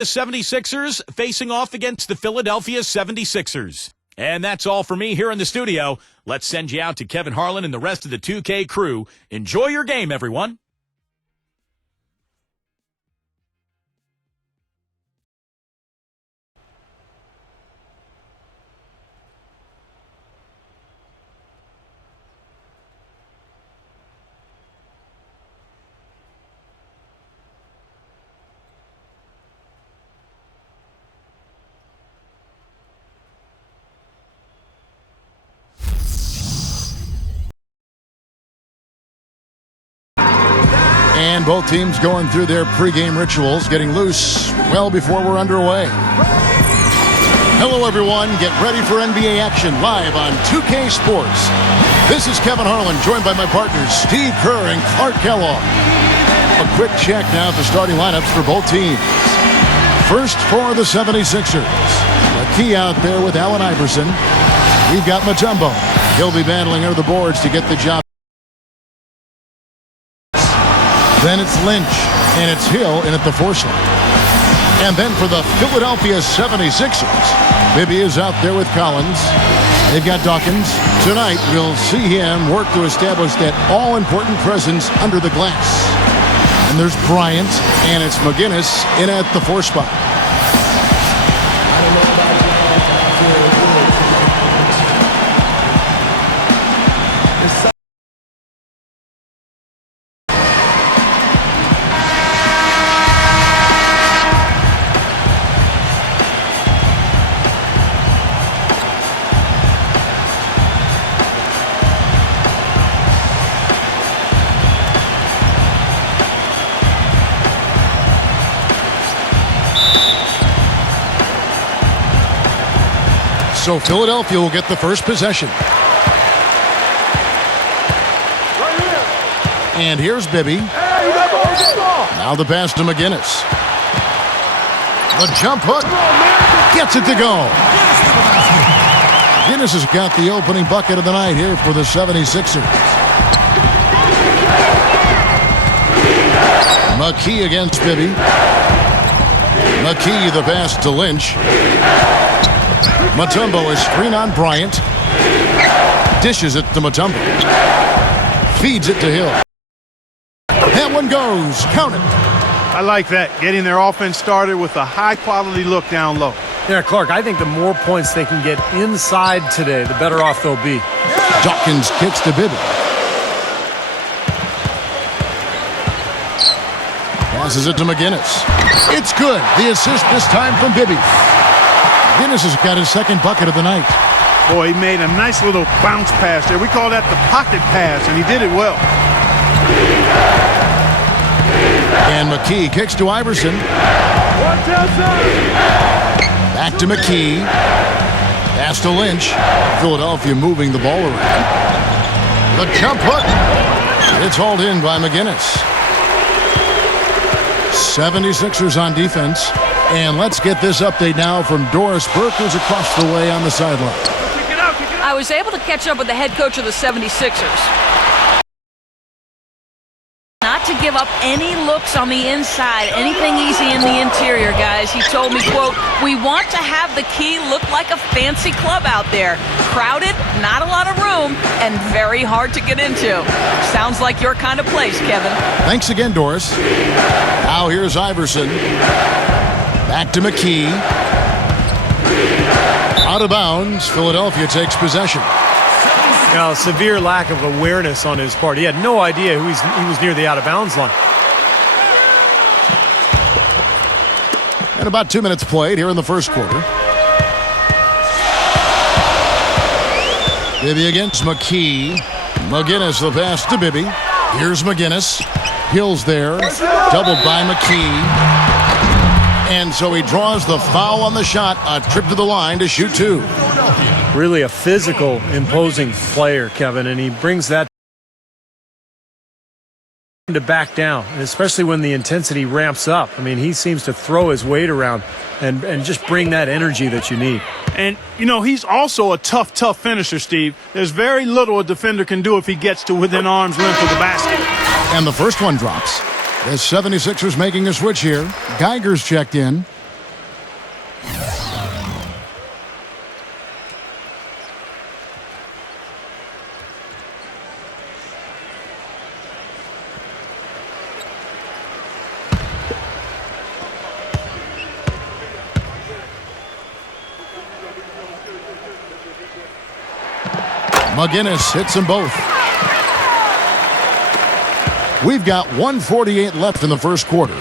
The 76ers facing off against the Philadelphia 76ers. And that's all for me here in the studio. Let's send you out to Kevin Harlan and the rest of the 2K crew. Enjoy your game, everyone. And both teams going through their pregame rituals, getting loose well before we're underway. Hello, everyone. Get ready for NBA action live on 2K Sports. This is Kevin Harlan, joined by my partners Steve Kerr and Clark Kellogg. A quick check now at the starting lineups for both teams. First for the 76ers. McKee out there with Allen Iverson. We've got Mutombo. He'll be battling under the boards to get the job. Then it's Lynch, and it's Hill in at the force line. And then for the Philadelphia 76ers, Bibby is out there with Collins. They've got Dawkins. Tonight, we'll see him work to establish that all-important presence under the glass. And there's Bryant, and it's McGinnis in at the 4 spot. So Philadelphia will get the first possession. And here's Bibby. Now the pass to McGinnis. The jump hook. Gets it to go. McGinnis has got the opening bucket of the night here for the 76ers. McKee against Bibby. McKee the pass to Lynch. Mutombo is screen on Bryant. Dishes it to Mutombo. Feeds it to Hill. That one goes. Count it. I like that. Getting their offense started with a high-quality look down low. Yeah, Clark, I think the more points they can get inside today, the better off they'll be. Dawkins kicks to Bibby. Passes it to McGinnis. It's good. The assist this time from Bibby. McGinnis has got his second bucket of the night. Boy, he made a nice little bounce pass there. We call that the pocket pass, and he did it well. And McKee kicks to Iverson. Back to McKee. Pass to Lynch. Philadelphia moving the ball around. The jump hook. It's hauled in by McGinnis. 76ers on defense. And let's get this update now from Doris Burke, who's across the way on the sideline. I was able to catch up with the head coach of the 76ers. Not to give up any looks on the inside, anything easy in the interior, guys. He told me, quote, "We want to have the key look like a fancy club out there. Crowded, not a lot of room, and very hard to get into." Sounds like your kind of place, Kevin. Thanks again, Doris. Now here's Iverson. Back to McKee. Out of bounds. Philadelphia takes possession. Now, severe lack of awareness on his part. He had no idea he was near the out-of-bounds line. And about 2 minutes played here in the first quarter. Bibby against McKee. McGinnis the pass to Bibby. Here's McGinnis. Hill's there. Doubled by McKee. And so he draws the foul on the shot. A trip to the line to shoot 2. Really a physical, imposing player, Kevin, and he brings that to back down, and especially when the intensity ramps up. I mean, he seems to throw his weight around and just bring that energy that you need. And, you know, he's also a tough finisher, Steve. There's very little a defender can do if he gets to within arm's length of the basket. And the first one drops. The 76ers making a switch here. Geiger's checked in. McGinnis hits them both. We've got 1:48 left in the first quarter.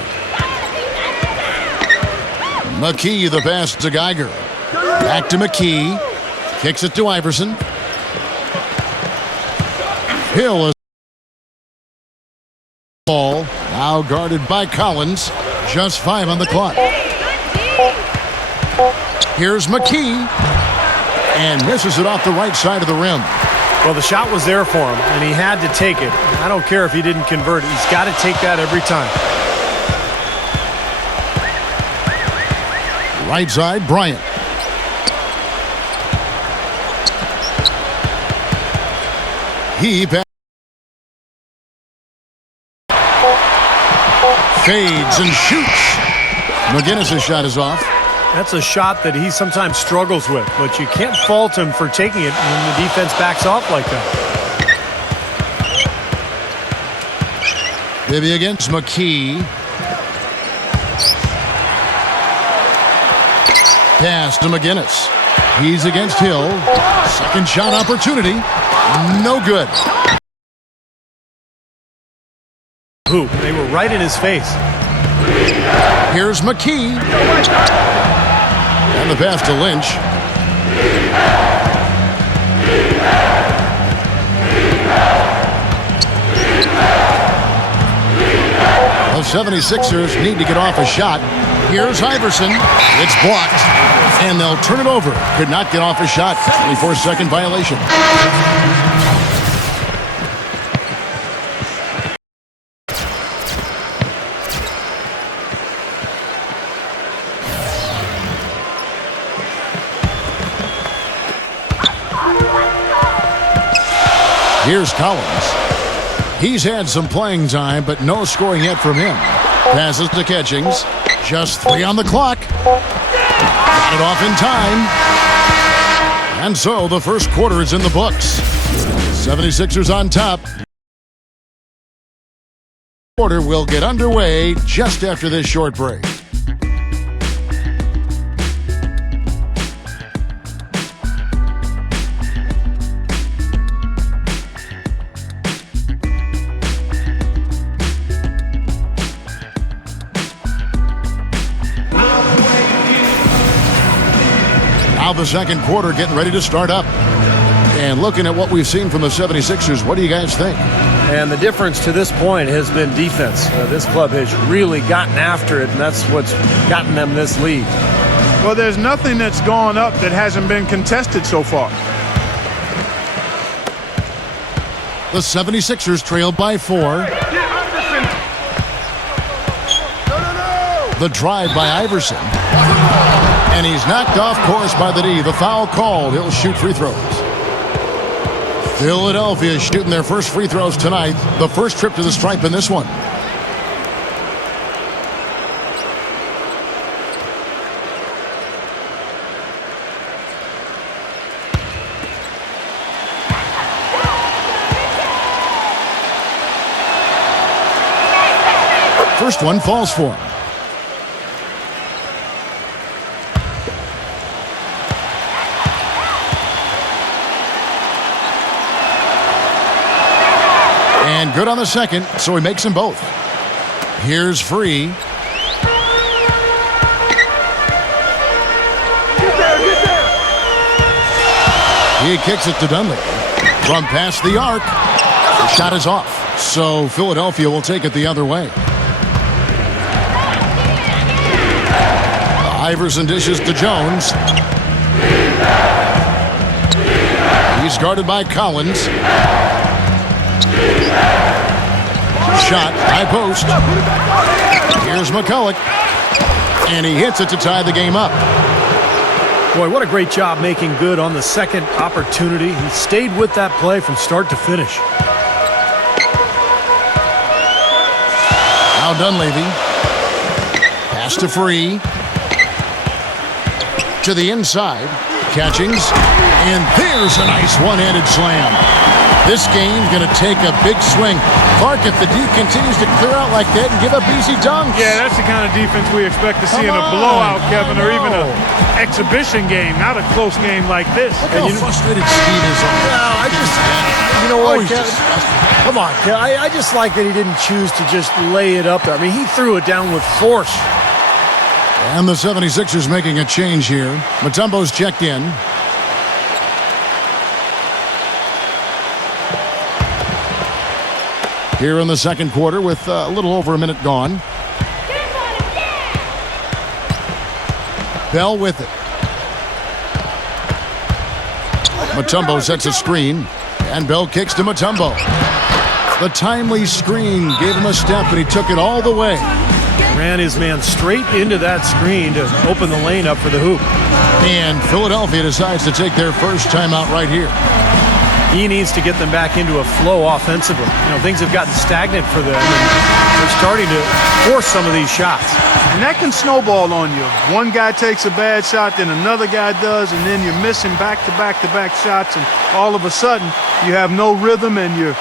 McKee, the pass to Geiger. Back to McKee. Kicks it to Iverson. Hill is ball. Now guarded by Collins. Just 5 on the clock. Here's McKee. And misses it off the right side of the rim. Well, the shot was there for him, and he had to take it. I don't care if he didn't convert it. He's got to take that every time. Right side, Bryant. He fades and shoots. McGinnis' shot is off. That's a shot that he sometimes struggles with, but you can't fault him for taking it when the defense backs off like that. Bibby against McKee. Pass to McGinnis. He's against Hill. Second shot opportunity. No good. They were right in his face. Here's McKee. And the pass to Lynch. The 76ers need to get off a shot. Here's Iverson. It's blocked. And they'll turn it over. Could not get off a shot. 24-second violation. Here's Collins. He's had some playing time, but no scoring yet from him. Passes to Catchings. Just 3 on the clock. Got it off in time. And so the first quarter is in the books. 76ers on top. Quarter will get underway just after this short break. Now the second quarter getting ready to start up. And looking at what we've seen from the 76ers, what do you guys think? And the difference to this point has been defense. This club has really gotten after it, and that's what's gotten them this lead. Well, there's nothing that's gone up that hasn't been contested so far. The 76ers trail by 4. The drive by Iverson. And he's knocked off course by the D. The foul called. He'll shoot free throws. Philadelphia is shooting their first free throws tonight. The first trip to the stripe in this one. First one falls for him. And good on the second, so he makes them both. Here's Free. He kicks it to Dunleavy. From past the arc. The shot is off. So Philadelphia will take it the other way. Iverson dishes to Jones. He's guarded by Collins. Shot, high post. Here's McCulloch. And he hits it to tie the game up. Boy, what a great job making good on the second opportunity. He stayed with that play from start to finish. Now Dunleavy. Pass to Free. To the inside. Catchings. And there's a nice one-handed slam. This game's going to take a big swing. Clark, if the D continues to clear out like that and give up easy dunks. Yeah, that's the kind of defense we expect to see in a Come on. blowout, Kevin, or even No. an exhibition game, not a close game like this. Look how frustrated Steve is on that. Well, you know what, he's Kevin? disgusted. Come on, Kevin. I just like that he didn't choose to just lay it up there. I mean, he threw it down with force. And the 76ers making a change here. Mutombo's checked in. Here in the second quarter with a little over a minute gone. Bell with it. Mutombo sets a screen. And Bell kicks to Mutombo. The timely screen gave him a step, and he took it all the way. Ran his man straight into that screen to open the lane up for the hoop. And Philadelphia decides to take their first timeout right here. He needs to get them back into a flow offensively. You know, things have gotten stagnant for them, and they're starting to force some of these shots. And that can snowball on you. One guy takes a bad shot, then another guy does, and then you're missing back-to-back-to-back shots, and all of a sudden you have no rhythm and you're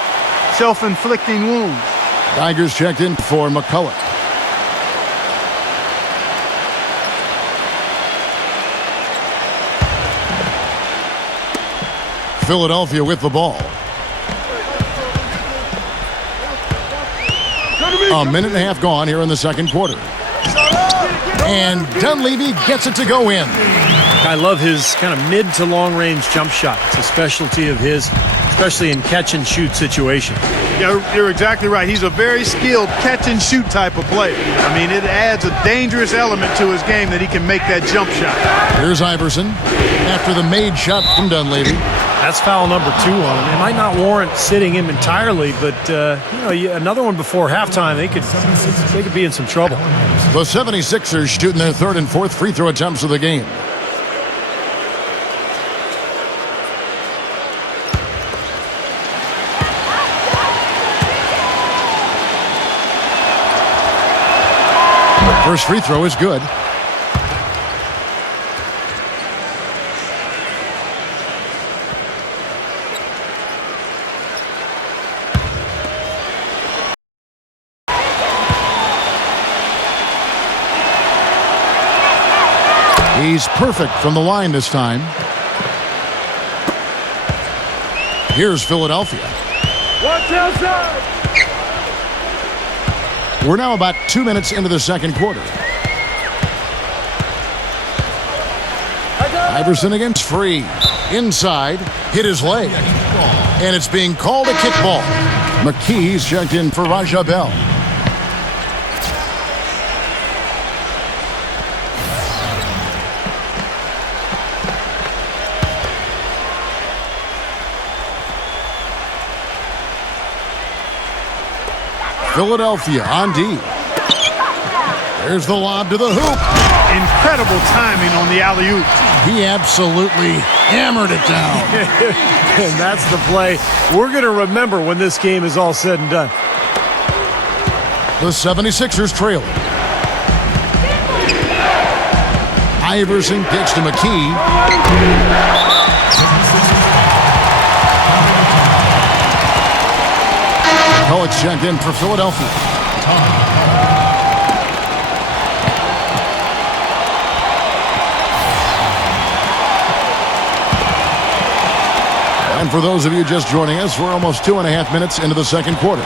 self-inflicting wounds. Tigers checked in for McCullough. Philadelphia with the ball. A minute and a half gone here in the second quarter. And Dunleavy gets it to go in. I love his kind of mid to long range jump shot. It's a specialty of his, especially in catch and shoot situations. Yeah, you're exactly right. He's a very skilled catch-and-shoot type of player. I mean, it adds a dangerous element to his game that he can make that jump shot. Here's Iverson after the made shot from Dunleavy. That's foul number 2 on him. It might not warrant sitting him entirely, but another one before halftime, they could be in some trouble. The 76ers shooting their third and fourth free throw attempts of the game. First free throw is good. He's perfect from the line this time. Here's Philadelphia. Watch outside! We're now about 2 minutes into the second quarter. Iverson against Free. Inside, hit his leg. And it's being called a kickball. McKee's checked in for Raja Bell. Philadelphia on D. There's the lob to the hoop. Incredible timing on the alley-oop. He absolutely hammered it down. And that's the play we're going to remember when this game is all said and done. The 76ers trail. Iverson kicks to McKee. Collett's checked in for Philadelphia. And for those of you just joining us, we're almost 2.5 minutes into the second quarter.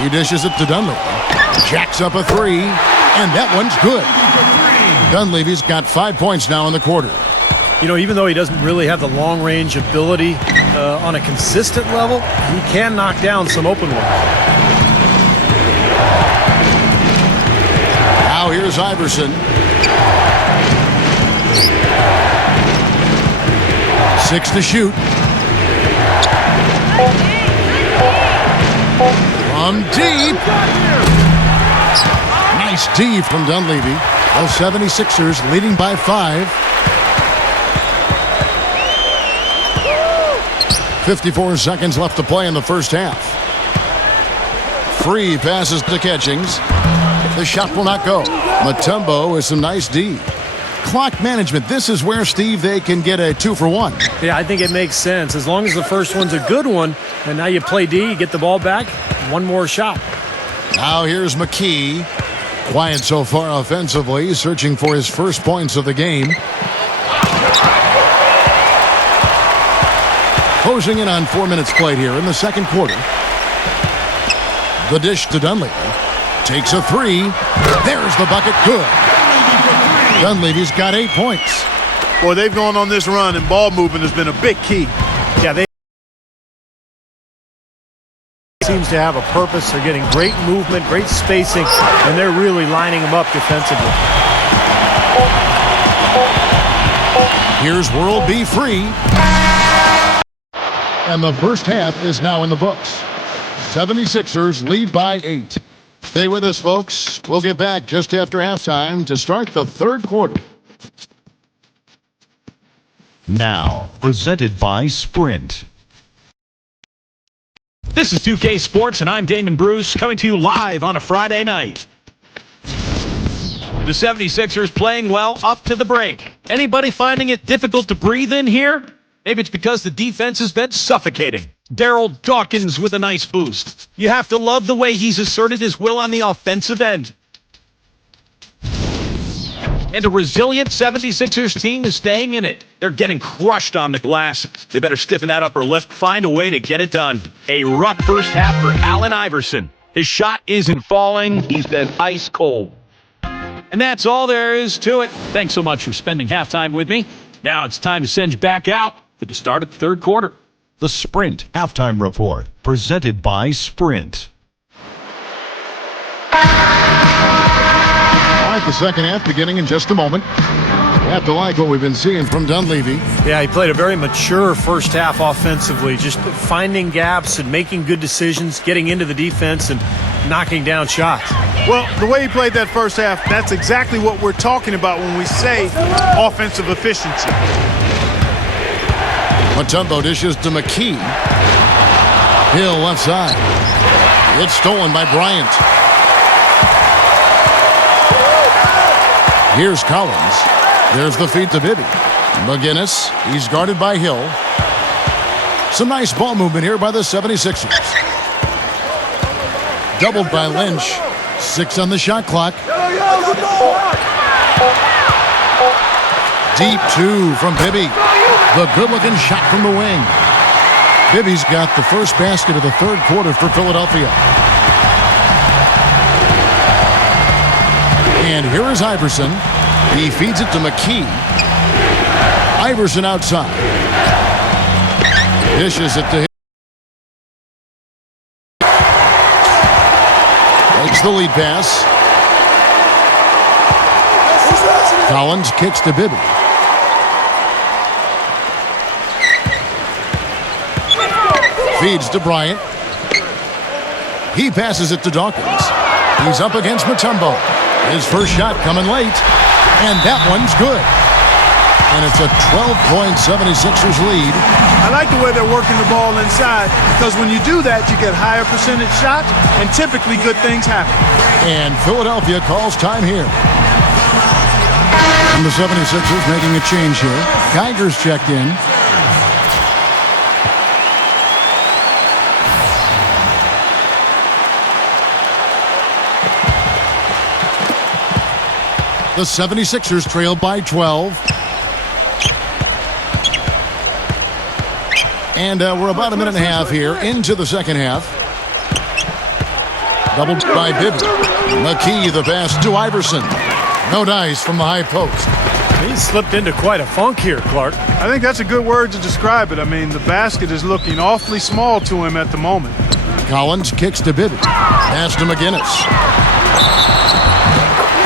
He dishes it to Dunleavy. Jacks up a three, and that one's good. Dunleavy's got 5 points now in the quarter. You know, even though he doesn't really have the long-range ability on a consistent level, he can knock down some open ones. Now here's Iverson. 6 to shoot. From deep. Nice D from Dunleavy. The 76ers leading by 5. 54 seconds left to play in the first half. Free passes to Catchings. The shot will not go. Mutombo with some nice D. clock management. This is where, Steve, they can get a 2-for-1. Yeah, I think it makes sense. As long as the first one's a good one, and now you play D, you get the ball back, one more shot. Now here's McKee. Quiet so far offensively, searching for his first points of the game. Closing in on 4 minutes played here in the second quarter. The dish to Dunleavy. Takes a three. There's the bucket. Good. Dunleavy's got 8 points. Boy, they've gone on this run, and ball movement has been a big key. Yeah, they seems to have a purpose. They're getting great movement, great spacing, and they're really lining them up defensively. Here's World B free. And the first half is now in the books. 76ers lead by 8. Stay with us, folks. We'll get back just after halftime to start the third quarter. Now, presented by Sprint. This is 2K Sports, and I'm Damon Bruce, coming to you live on a Friday night. The 76ers playing well up to the break. Anybody finding it difficult to breathe in here? Maybe it's because the defense has been suffocating. Daryl Dawkins with a nice boost. You have to love the way he's asserted his will on the offensive end. And a resilient 76ers team is staying in it. They're getting crushed on the glass. They better stiffen that upper lip, find a way to get it done. A rough first half for Allen Iverson. His shot isn't falling. He's been ice cold. And that's all there is to it. Thanks so much for spending halftime with me. Now it's time to send you back out to the start of the third quarter. The Sprint Halftime Report, presented by Sprint. All right, the second half beginning in just a moment. You have to like what we've been seeing from Dunleavy. Yeah, he played a very mature first half offensively, just finding gaps and making good decisions, getting into the defense and knocking down shots. Well, the way he played that first half, that's exactly what we're talking about when we say offensive efficiency. Mutombo dishes to McKee. Hill left side. It's stolen by Bryant. Here's Collins. There's the feed to Bibby. McGinnis. He's guarded by Hill. Some nice ball movement here by the 76ers. Doubled by Lynch. 6 on the shot clock. Deep 2 from Bibby. The good-looking shot from the wing. Bibby's got the first basket of the third quarter for Philadelphia. And here is Iverson. He feeds it to McKee. Iverson outside. Dishes it to him. Makes the lead pass. Collins kicks to Bibby. Feeds to Bryant. He passes it to Dawkins. He's up against Mutombo. His first shot coming late, and that one's good. And it's a 12-point 76ers lead. I like the way they're working the ball inside, because when you do that, you get higher percentage shots, and typically good things happen. And Philadelphia calls time here. And the 76ers making a change here. Geiger's checked in. The 76ers trail by 12. And we're about a minute and a half here into the second half. Doubled by Bibby. McKee, the pass to Iverson. No dice from the high post. He slipped into quite a funk here, Clark. I think that's a good word to describe it. I mean, the basket is looking awfully small to him at the moment. Collins kicks to Bibby. Pass to McGinnis.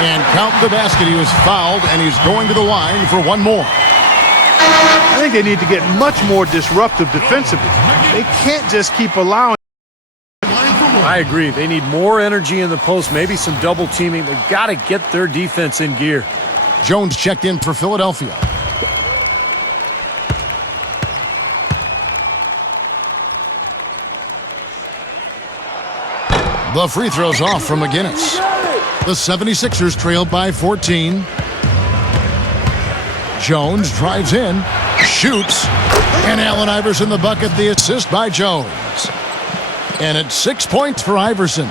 And count the basket. He was fouled, and he's going to the line for one more. I think they need to get much more disruptive defensively. They can't just keep allowing. I agree. They need more energy in the post, maybe some double teaming. They've got to get their defense in gear. Jones checked in for Philadelphia. The free throw's off from McGinnis. The 76ers trailed by 14. Jones drives in, shoots, and Allen Iverson the bucket, the assist by Jones. And it's 6 points for Iverson.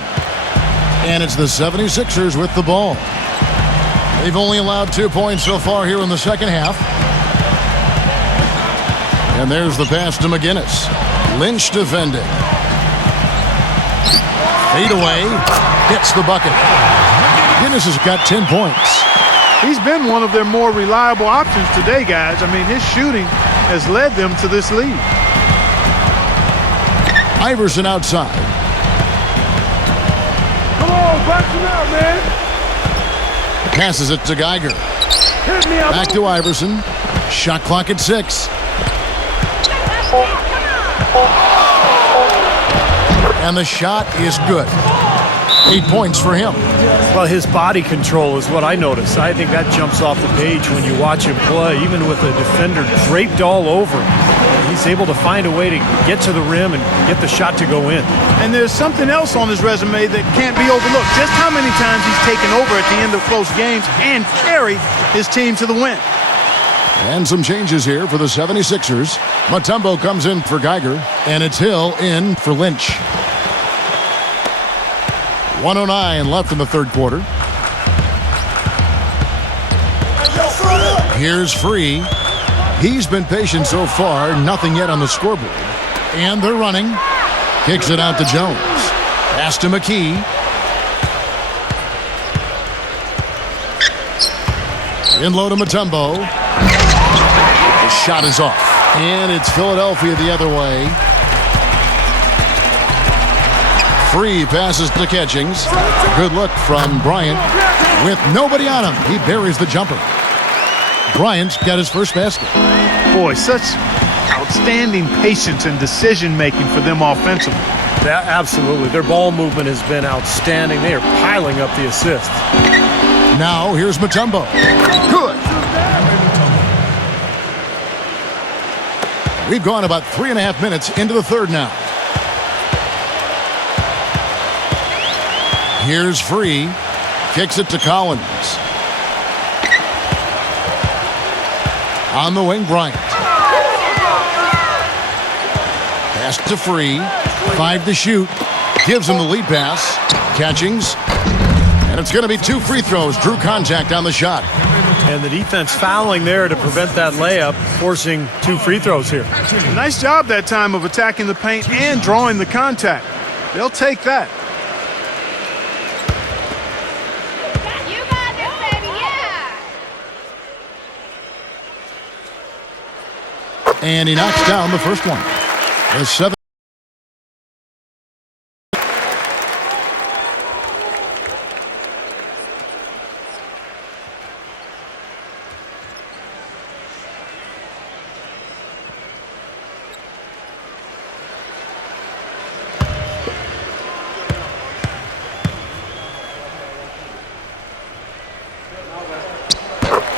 And it's the 76ers with the ball. They've only allowed 2 points so far here in the second half. And there's the pass to McGinnis. Lynch defending. Fade away. Hits the bucket. McGinnis has got 10 points. He's been one of their more reliable options today, guys. I mean, his shooting has led them to this lead. Iverson outside. Come on, box it out, man. Passes it to Geiger. Hit me up. Back to Iverson. Shot clock at 6. And the shot is good. 8 points for him. Well, his body control is what I notice. I think that jumps off the page when you watch him play. Even with a defender draped all over him, he's able to find a way to get to the rim and get the shot to go in. And there's something else on his resume that can't be overlooked. Just how many times he's taken over at the end of close games and carried his team to the win. And some changes here for the 76ers. Mutombo comes in for Geiger, and it's Hill in for Lynch. 1:09 left in the third quarter. Here's Free. He's been patient so far, nothing yet on the scoreboard. And they're running. Kicks it out to Jones. Pass to McKee. In low to Mutombo. The shot is off. And it's Philadelphia the other way. Free passes to Catchings. Good look from Bryant. With nobody on him, he buries the jumper. Bryant's got his first basket. Boy, such outstanding patience and decision-making for them offensively. Yeah, absolutely. Their ball movement has been outstanding. They are piling up the assists. Now here's Mutombo. Good. We've gone about 3.5 minutes into the third now. Here's Free. Kicks it to Collins. On the wing, Bryant. Pass to Free. 5 to shoot. Gives him the lead pass. Catchings. And it's going to be 2 free throws. Drew contact on the shot. And the defense fouling there to prevent that layup, forcing 2 free throws here. Nice job that time of attacking the paint and drawing the contact. They'll take that. You got this, baby, yeah! And he knocks down the first one. The 7.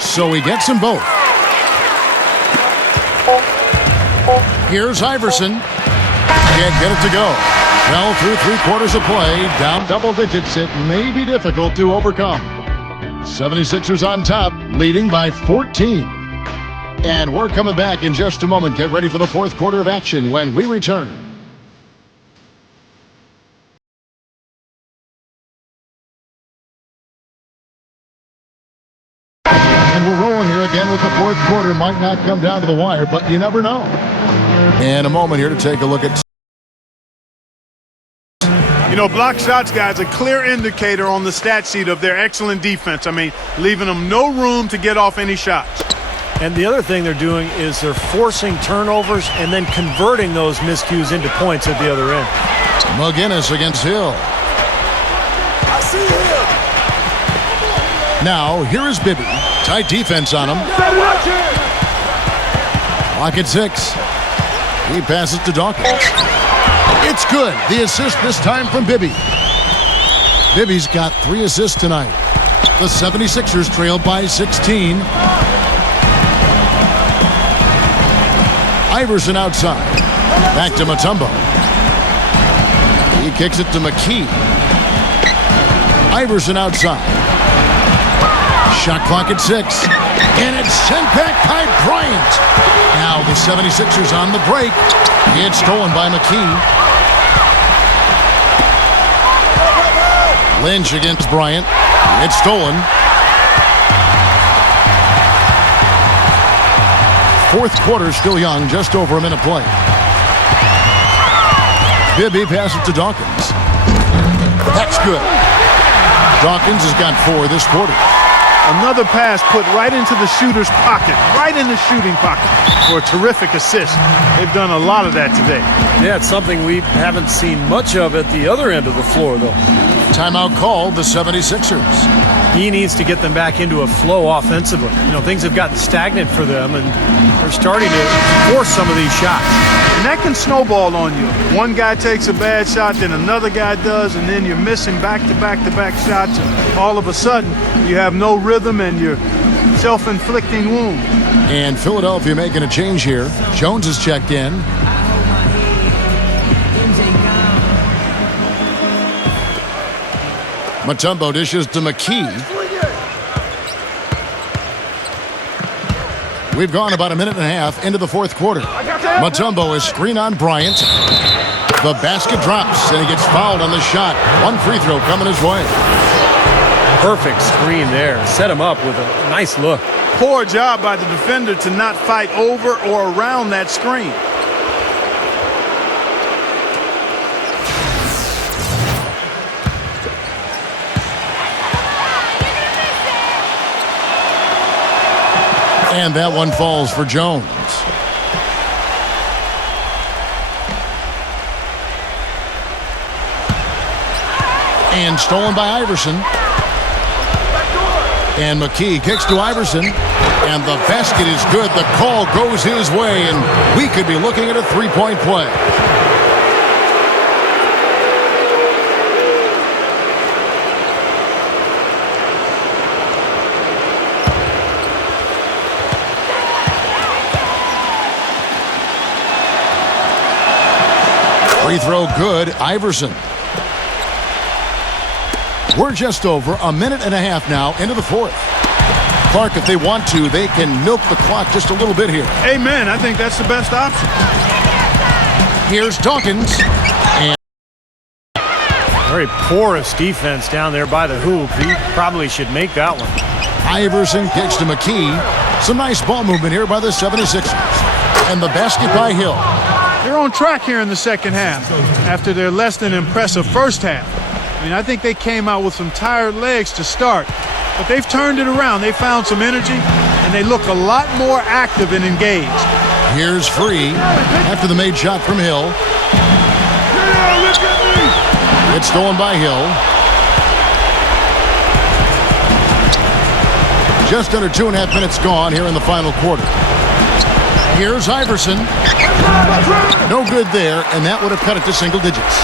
So he gets them both. Here's Iverson. Can't get it to go. Well, through 3 quarters of play, down double digits, it may be difficult to overcome. 76ers on top, leading by 14. And we're coming back in just a moment. Get ready for the fourth quarter of action when we return. And we're rolling here again with the fourth quarter. Might not come down to the wire, but you never know. And a moment here to take a look at. You know, block shots, guys, a clear indicator on the stat sheet of their excellent defense. I mean, leaving them no room to get off any shots. And the other thing they're doing is they're forcing turnovers and then converting those miscues into points at the other end. McGinnis against Hill. I see him. Now, here is Bibby. Tight defense on him. Clock at 6. He passes to Dawkins. It's good. The assist this time from Bibby. Bibby's got 3 assists tonight. The 76ers trail by 16. Iverson outside. Back to Mutombo. He kicks it to McKee. Iverson outside. Shot clock at 6. And it's sent back by Bryant. Now the 76ers on the break. It's stolen by McKee. Lynch against Bryant. It's stolen. Fourth quarter still young, just over a minute play. Bibby passes it to Dawkins. That's good. Dawkins has got 4 this quarter. Another pass put right into the shooter's pocket, right in the shooting pocket for a terrific assist. They've done a lot of that today. Yeah, it's something we haven't seen much of at the other end of the floor, though. Timeout called the 76ers. He needs to get them back into a flow offensively. You know, things have gotten stagnant for them, and they're starting to force some of these shots. And that can snowball on you. One guy takes a bad shot, then another guy does, and then you're missing back-to-back-to-back shots, and all of a sudden you have no rhythm and you're self-inflicting wound. And Philadelphia making a change here. Jones has checked in. Mutombo dishes to McKee. We've gone about a minute and a half into the fourth quarter. Mutombo is screen on Bryant. The basket drops, and he gets fouled on the shot. One free throw coming his way. Perfect screen there. Set him up with a nice look. Poor job by the defender to not fight over or around that screen. And that one falls for Jones. And stolen by Iverson. And McKee kicks to Iverson. And the basket is good. The call goes his way. And we could be looking at a three-point play. Free throw good, Iverson. We're just over a minute and a half now into the fourth. Clark, if they want to, they can milk the clock just a little bit here. Amen. I think that's the best option. Here's Dawkins. And Very porous defense down there by the hoop. He probably should make that one. Iverson kicks to McKee. Some nice ball movement here by the 76ers. And the basket by Hill. They're on track here in the second half after their less than impressive first half. I mean, I think they came out with some tired legs to start, but they've turned it around. They found some energy, and they look a lot more active and engaged. Here's Free after the made shot from Hill. It's stolen by Hill. Just under 2.5 minutes gone here in the final quarter. Here's Iverson. No good there, and that would have cut it to single digits.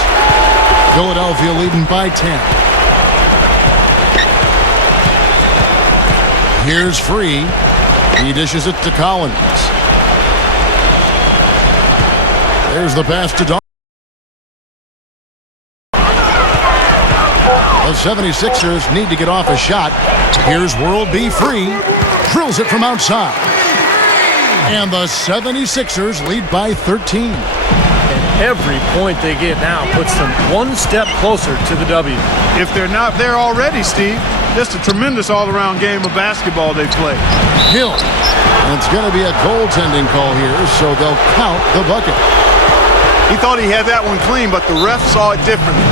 Philadelphia leading by 10. Here's Free. He dishes it to Collins. There's the pass to Dawkins. The 76ers need to get off a shot. Here's World B. Free. Drills it from outside. And the 76ers lead by 13. And every point they get now puts them one step closer to the W. If they're not there already, Steve, just a tremendous all-around game of basketball they play. Hill. And it's going to be a goaltending call here, so they'll count the bucket. He thought he had that one clean, but the ref saw it differently.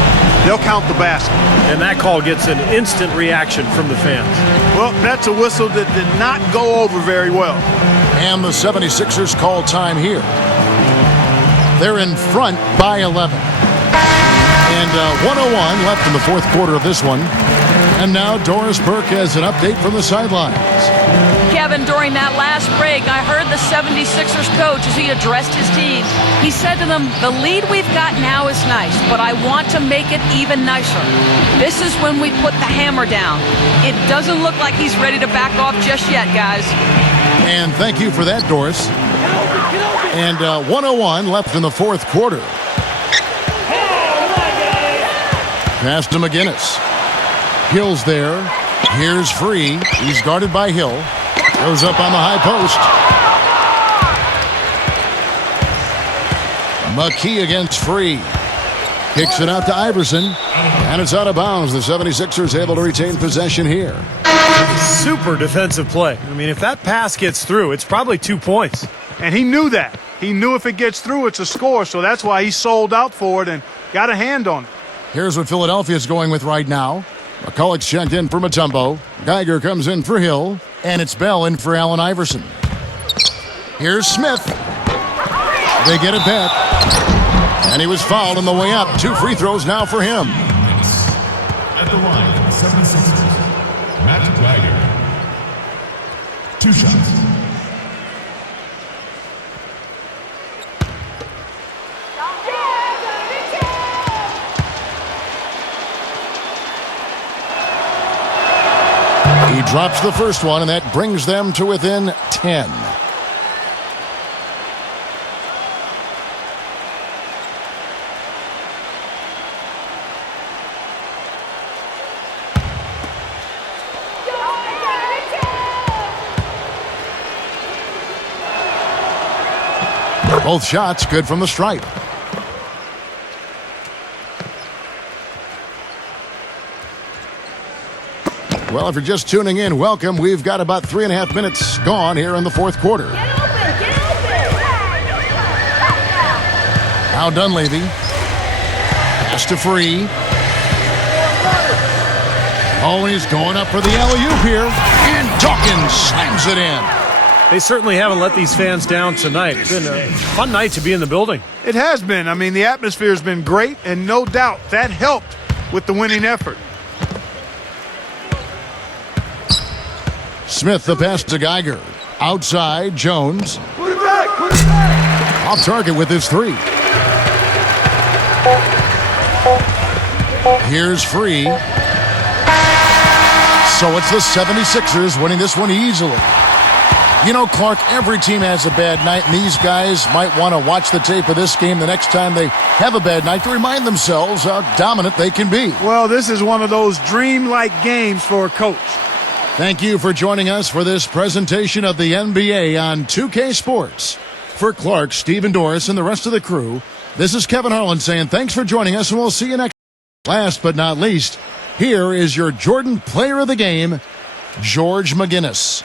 They'll count the basket. And that call gets an instant reaction from the fans. Well, that's a whistle that did not go over very well. And the 76ers call time here. They're in front by 11. And 1:01 left in the fourth quarter of this one. And now Doris Burke has an update from the sidelines. Kevin, during that last break, I heard the 76ers coach as he addressed his team. He said to them, the lead we've got now is nice, but I want to make it even nicer. This is when we put the hammer down. It doesn't look like he's ready to back off just yet, guys. And thank you for that, Doris. And 1:01 left in the fourth quarter. Pass to McGinnis. Hill's there. Here's Free. He's guarded by Hill. Goes up on the high post. McKee against Free. Kicks it out to Iverson. And it's out of bounds. The 76ers able to retain possession here. Super defensive play. I mean, if that pass gets through, it's probably 2 points. And he knew that. He knew if it gets through, it's a score, so that's why he sold out for it and got a hand on it. Here's what Philadelphia's going with right now. McCulloch's checked in for Mutombo. Geiger comes in for Hill. And it's Bell in for Allen Iverson. Here's Smith. They get it back. And he was fouled on the way up. 2 free throws now for him. At the line, 76ers, Matt Geiger. 2 shots. He drops the first one, and that brings them to within 10. Both shots good from the stripe. Well, if you're just tuning in, welcome. We've got about 3.5 minutes gone here in the fourth quarter. Now Dunleavy. Pass to Free. Oh, he's going up for the alley-oop here. And Dawkins slams it in. They certainly haven't let these fans down tonight. It's been a fun night to be in the building. It has been. I mean, the atmosphere has been great, and no doubt that helped with the winning effort. Smith, the pass to Geiger. Outside, Jones. Put it back. Off target with his 3. Here's Free. So it's the 76ers winning this one easily. You know, Clark, every team has a bad night, and these guys might want to watch the tape of this game the next time they have a bad night to remind themselves how dominant they can be. Well, this is one of those dream-like games for a coach. Thank you for joining us for this presentation of the NBA on 2K Sports. For Clark, Stephen Doris, and the rest of the crew, this is Kevin Harlan saying thanks for joining us, and we'll see you next. Last but not least, here is your Jordan Player of the Game, George McGinnis.